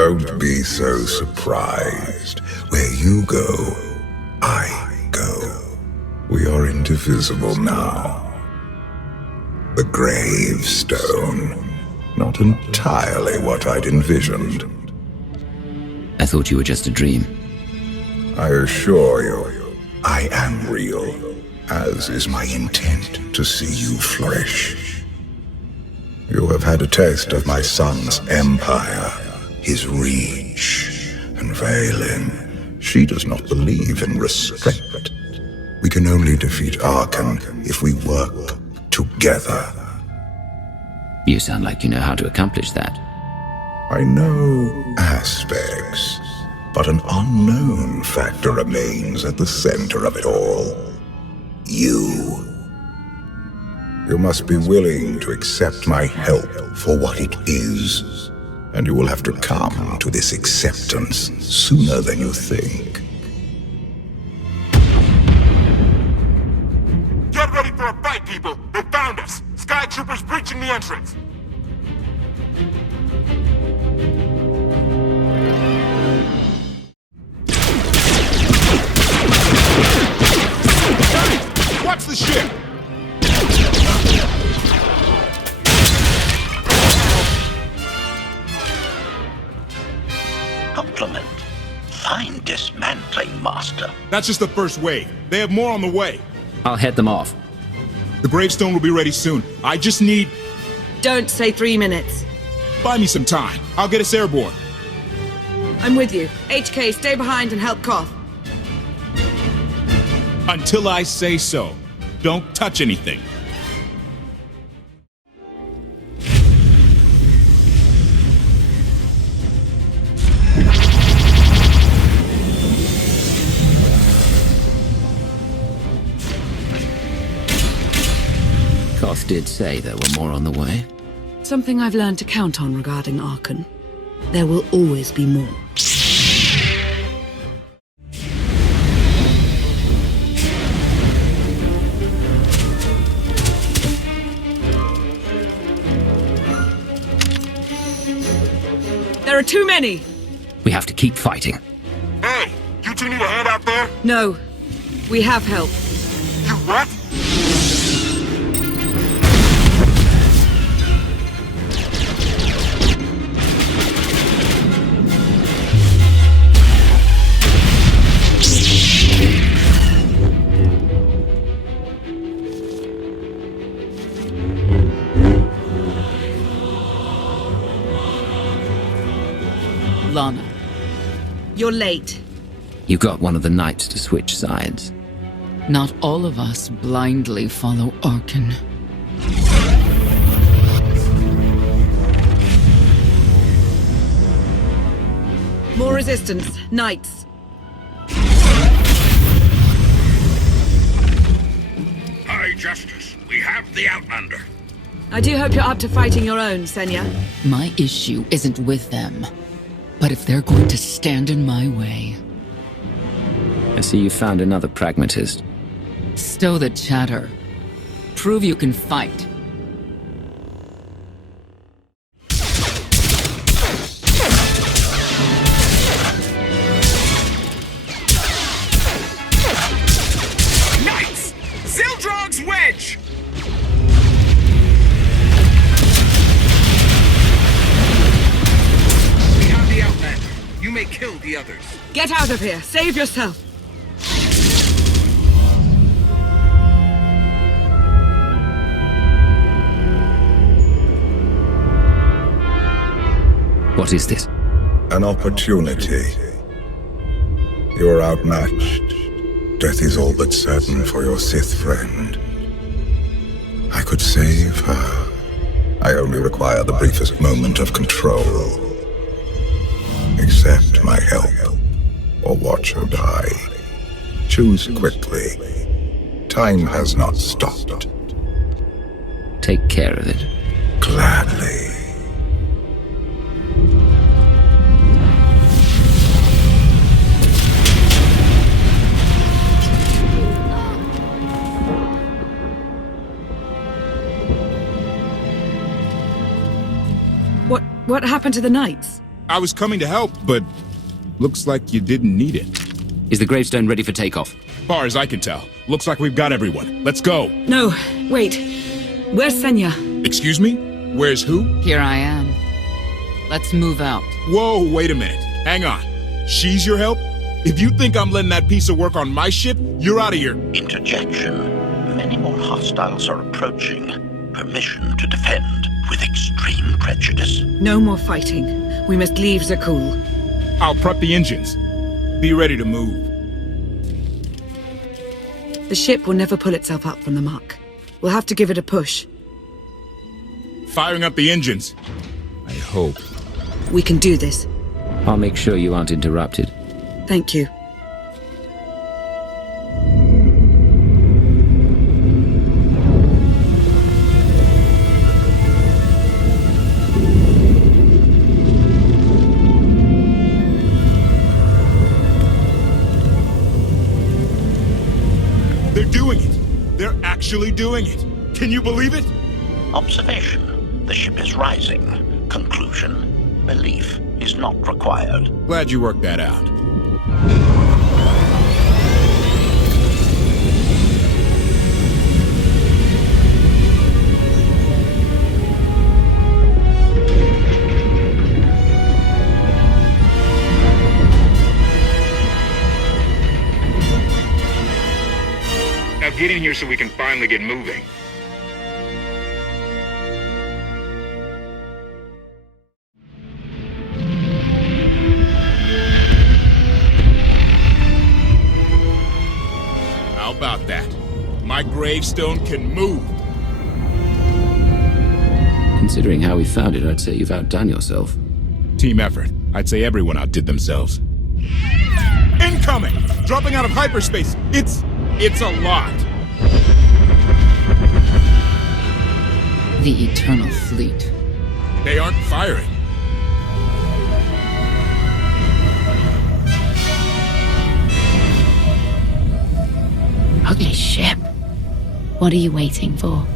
Don't be so surprised. Where you go, I go. We are indivisible now. The Gravestone. Not entirely what I'd envisioned. I thought you were just a dream. I assure you, I am real, as is my intent to see you flourish. You have had a taste of my son's empire, his reach, and Valen. She does not believe in restraint. We can only defeat Arcann if we work together. You sound like you know how to accomplish that. I know aspects, but an unknown factor remains at the center of it all. You. You must be willing to accept my help for what it is, and you will have to come to this acceptance sooner than you think. Get ready for a fight, people! They found us! Sky Troopers breaching the entrance! Watch the ship! Compliment. Fine dismantling, Master. That's just the first wave. They have more on the way. I'll head them off. The Gravestone will be ready soon. I just need... Don't say 3 minutes. Buy me some time. I'll get us airborne. I'm with you. HK, stay behind and help Koth. Until I say so. Don't touch anything. Koth did say there were more on the way. Something I've learned to count on regarding Arcann. There will always be more. There are too many! We have to keep fighting. Hey! You two need a hand out there? No. We have help. You what? Lana. You're late. You got one of the knights to switch sides. Not all of us blindly follow Arcann. More resistance. Knights. High Justice, we have the Outlander. I do hope you're up to fighting your own, Senya. My issue isn't with them. But if they're going to stand in my way... I see you found another pragmatist. Stow the chatter. Prove you can fight. Knights! Zildrog's wedge! We have the Outlander. You may kill the others. Get out of here. Save yourself. What is this? An opportunity. You are outmatched. Death is all but certain for your Sith friend. I could save her. I only require the briefest moment of control. Accept my help, or watch her die. Choose quickly. Time has not stopped. Take care of it. Gladly. What happened to the knights? I was coming to help, but looks like you didn't need it. Is the Gravestone ready for takeoff? Far as I can tell, looks like we've got everyone. Let's go. No, wait. Where's Senya? Excuse me? Where's who? Here I am. Let's move out. Whoa, wait a minute. Hang on. She's your help? If you think I'm letting that piece of work on my ship, you're out of here. Interjection. Many more hostiles are approaching. Permission to defend with extreme prejudice. No more fighting. We must leave Zakul. I'll prep the engines. Be ready to move. The ship will never pull itself up from the muck. We'll have to give it a push. Firing up the engines. I hope. We can do this. I'll make sure you aren't interrupted. Thank you. They're doing it. They're actually doing it. Can you believe it? Observation. The ship is rising. Conclusion. Belief is not required. Glad you worked that out. Now get in here so we can finally get moving. How about that? My gravestone can move. Considering how we found it, I'd say you've outdone yourself. Team effort. I'd say everyone outdid themselves. Incoming! Dropping out of hyperspace. It's a lot. The Eternal Fleet. They aren't firing. Ugly ship. What are you waiting for?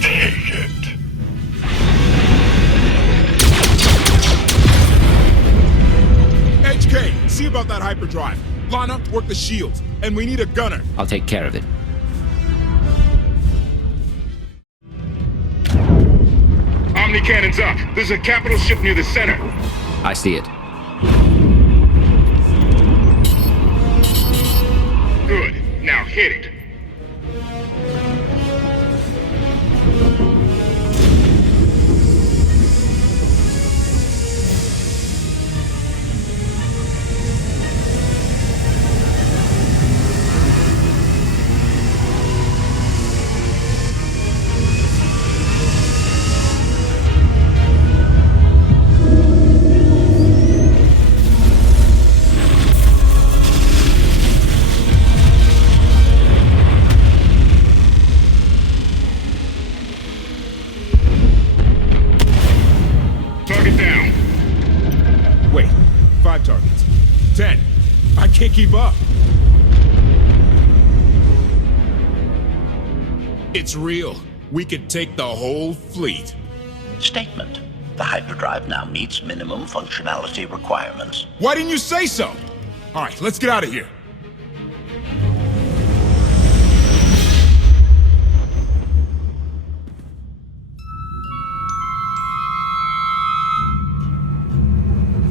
Take it. HK, see about that hyperdrive. Lana, work the shields. And we need a gunner. I'll take care of it. Omni cannons up. There's a capital ship near the center. I see it. Good. Now hit it. Wait, 5 targets. 10. I can't keep up. It's real. We could take the whole fleet. Statement. The hyperdrive now meets minimum functionality requirements. Why didn't you say so? All right, let's get out of here.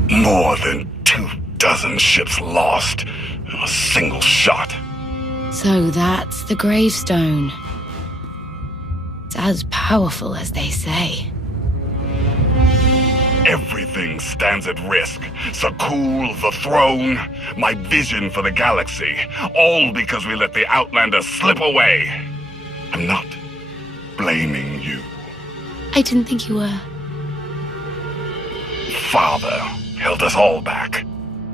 More than 24 ships lost in a single shot. So that's the Gravestone. It's as powerful as they say. Everything stands at risk. Zakul, the throne, my vision for the galaxy. All because we let the Outlanders slip away. I'm not blaming you. I didn't think you were. Father held us all back.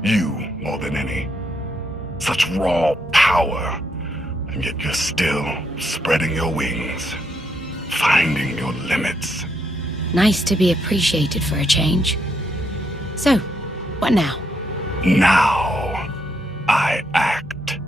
You more than any. Such raw power, and yet you're still spreading your wings, finding your limits. Nice to be appreciated for a change. So, what now? Now, I act.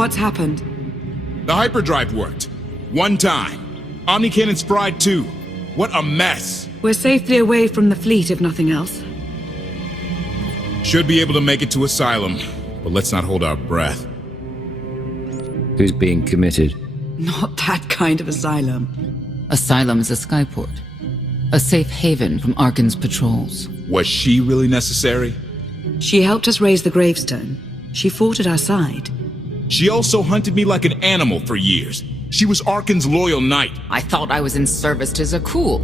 What's happened? The hyperdrive worked. One time. Omnicannon's fried too. What a mess. We're safely away from the fleet, if nothing else. Should be able to make it to Asylum, but let's not hold our breath. Who's being committed? Not that kind of asylum. Asylum is a skyport. A safe haven from Arcann's patrols. Was she really necessary? She helped us raise the Gravestone. She fought at our side. She also hunted me like an animal for years. She was Arcann's loyal knight. I thought I was in service to Zakul.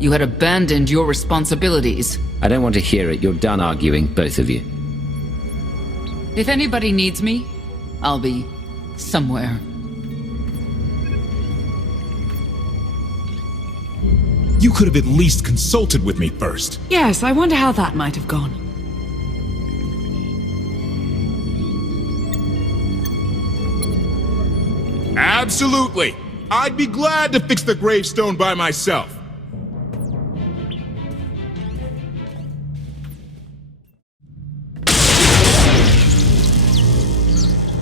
You had abandoned your responsibilities. I don't want to hear it. You're done arguing, both of you. If anybody needs me, I'll be somewhere. You could have at least consulted with me first. Yes, I wonder how that might have gone. Absolutely. I'd be glad to fix the Gravestone by myself.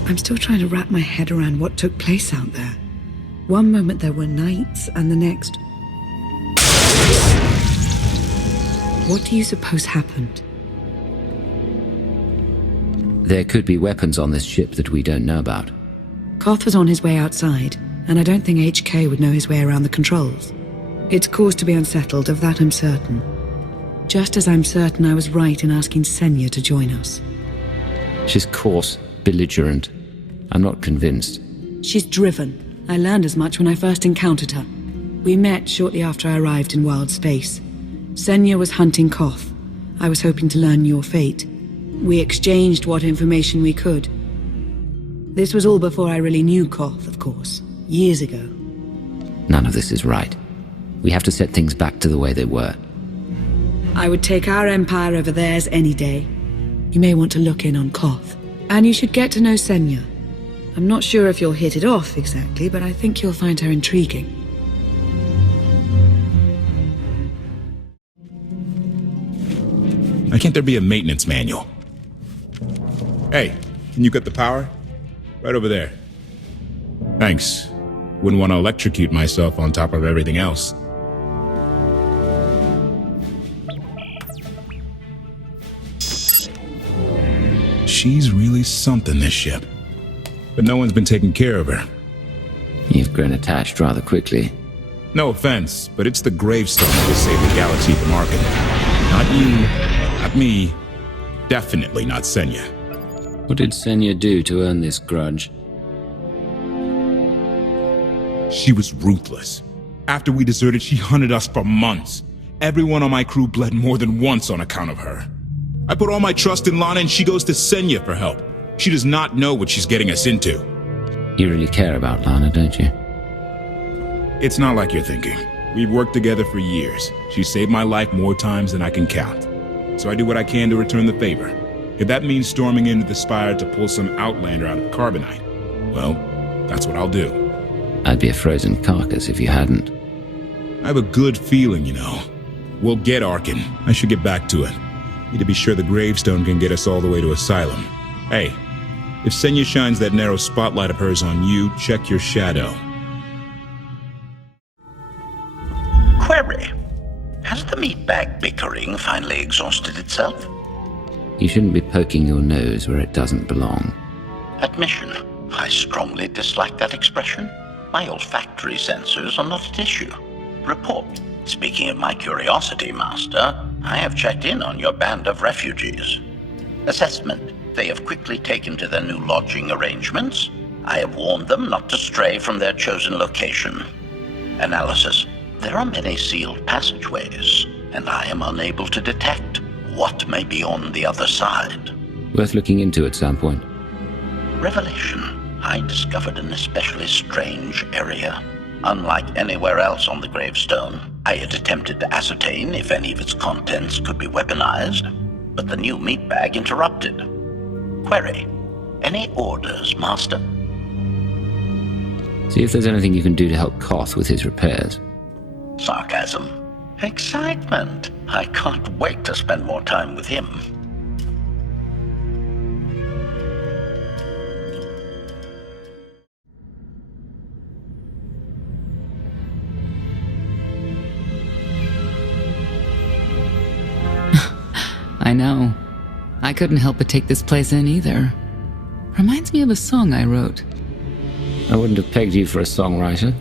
I'm still trying to wrap my head around what took place out there. One moment there were knights, and the next... What do you suppose happened? There could be weapons on this ship that we don't know about. Koth was on his way outside, and I don't think HK would know his way around the controls. It's cause to be unsettled, of that I'm certain. Just as I'm certain I was right in asking Senya to join us. She's coarse, belligerent. I'm not convinced. She's driven. I learned as much when I first encountered her. We met shortly after I arrived in wild space. Senya was hunting Koth. I was hoping to learn your fate. We exchanged what information we could. This was all before I really knew Koth, of course. Years ago. None of this is right. We have to set things back to the way they were. I would take our empire over theirs any day. You may want to look in on Koth. And you should get to know Senya. I'm not sure if you'll hit it off exactly, but I think you'll find her intriguing. Why can't there be a maintenance manual? Hey, can you cut the power? Right over there. Thanks. Wouldn't want to electrocute myself on top of everything else. She's really something, this ship. But no one's been taking care of her. You've grown attached rather quickly. No offense, but it's the Gravestone that will save the galaxy from Arcann. Not you, not me, definitely not Senya. What did Senya do to earn this grudge? She was ruthless. After we deserted, she hunted us for months. Everyone on my crew bled more than once on account of her. I put all my trust in Lana and she goes to Senya for help. She does not know what she's getting us into. You really care about Lana, don't you? It's not like you're thinking. We've worked together for years. She saved my life more times than I can count. So I do what I can to return the favor. If that means storming into the Spire to pull some Outlander out of Carbonite, well, that's what I'll do. I'd be a frozen carcass if you hadn't. I have a good feeling, you know. We'll get Arcann. I should get back to it. Need to be sure the Gravestone can get us all the way to Asylum. Hey, if Senya shines that narrow spotlight of hers on you, check your shadow. Query. Has the meatbag bickering finally exhausted itself? You shouldn't be poking your nose where it doesn't belong. Admission. I strongly dislike that expression. My olfactory sensors are not at issue. Report. Speaking of my curiosity, Master, I have checked in on your band of refugees. Assessment. They have quickly taken to their new lodging arrangements. I have warned them not to stray from their chosen location. Analysis. There are many sealed passageways, and I am unable to detect what may be on the other side. Worth looking into at some point. Revelation. I discovered an especially strange area. Unlike anywhere else on the Gravestone, I had attempted to ascertain if any of its contents could be weaponized, but the new meatbag interrupted. Query. Any orders, Master? See if there's anything you can do to help Koth with his repairs. Sarcasm. Excitement. I can't wait to spend more time with him. I know. I couldn't help but take this place in either. Reminds me of a song I wrote. I wouldn't have pegged you for a songwriter.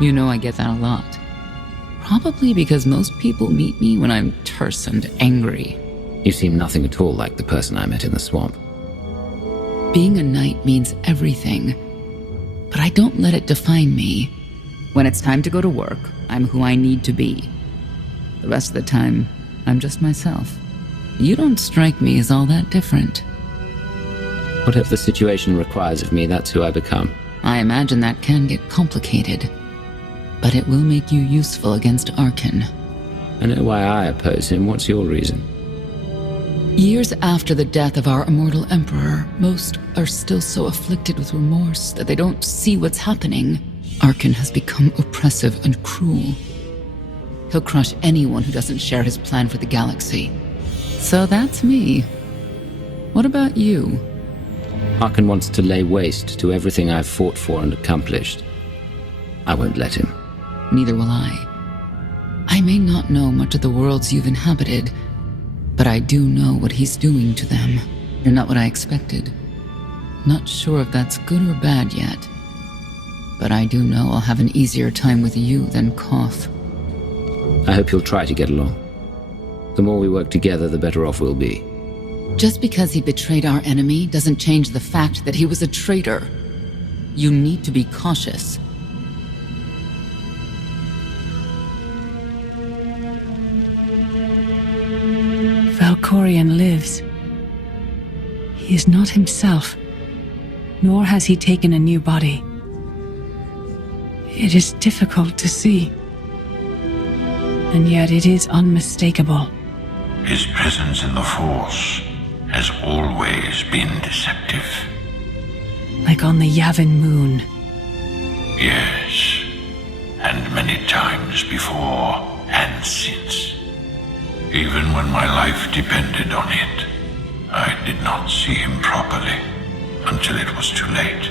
You know I get that a lot. Probably because most people meet me when I'm terse and angry. You seem nothing at all like the person I met in the swamp. Being a knight means everything, but I don't let it define me. When it's time to go to work, I'm who I need to be. The rest of the time, I'm just myself. You don't strike me as all that different. Whatever the situation requires of me, that's who I become. I imagine that can get complicated, but it will make you useful against Arcann. I know why I oppose him. What's your reason? Years after the death of our immortal emperor, most are still so afflicted with remorse that they don't see what's happening. Arcann has become oppressive and cruel. He'll crush anyone who doesn't share his plan for the galaxy. So that's me. What about you? Arcann wants to lay waste to everything I've fought for and accomplished. I won't let him. Neither will I. I may not know much of the worlds you've inhabited, but I do know what he's doing to them. You're not what I expected. Not sure if that's good or bad yet. But I do know I'll have an easier time with you than Koth. I hope you'll try to get along. The more we work together, the better off we'll be. Just because he betrayed our enemy doesn't change the fact that he was a traitor. You need to be cautious. Valkorion lives. He is not himself, nor has he taken a new body. It is difficult to see, and yet it is unmistakable. His presence in the Force has always been deceptive. Like on the Yavin moon. Yes, and many times before and since. Even when my life depended on it, I did not see him properly until it was too late.